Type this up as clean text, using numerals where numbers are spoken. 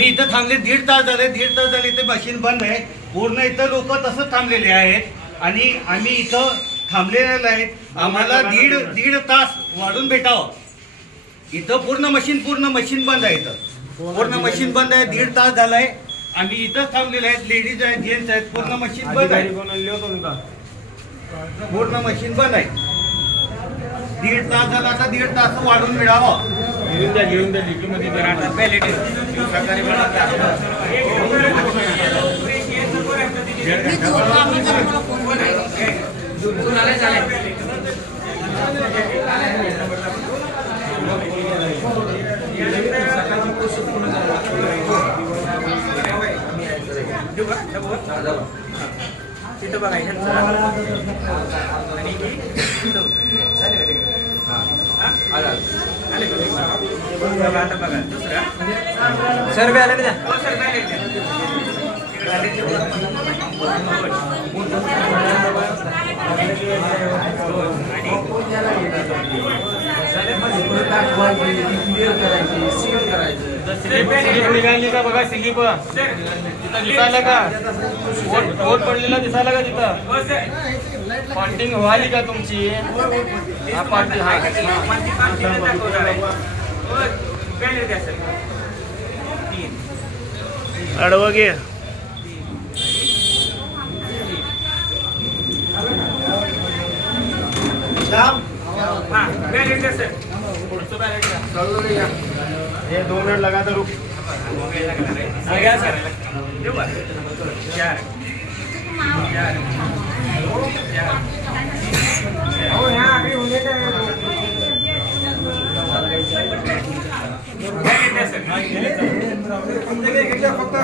आम्ही इथं थांबले 1.5 तास झाले. 1.5 तास झाले इथे मशीन बंद आहे. पूर्ण इथं लोक तसंच थांबलेले आहेत आणि आम्ही इथं थांबलेले आहेत. आम्हाला दीड तास वाढून भेटावं. इथं पूर्ण मशीन बंद आहे. इथं पूर्ण मशीन बंद आहे. 1.5 तास झालाय आम्ही इथंच थांबलेले आहेत. लेडीज आहेत, जेंट्स आहेत. पूर्ण मशीन बंद आहे. पूर्ण मशीन बंद आहे. 1.5 तास झाला. आता 1.5 तास वाढून मिळावं. घेऊन द्या लिखीमध्ये जर आता पहिले तिथं बघायचं आता बघा दुसरा सर्वे आले द्या. निघाली का बघा स्लिप तिथं दिसायला का बोट पडलेला दिसायला का तिथं पॉइंटिंग व्हायली का तुमची हा पॉइंटिंग आडवं घे. ये 2 मिनट लगा तो रुक. फक्त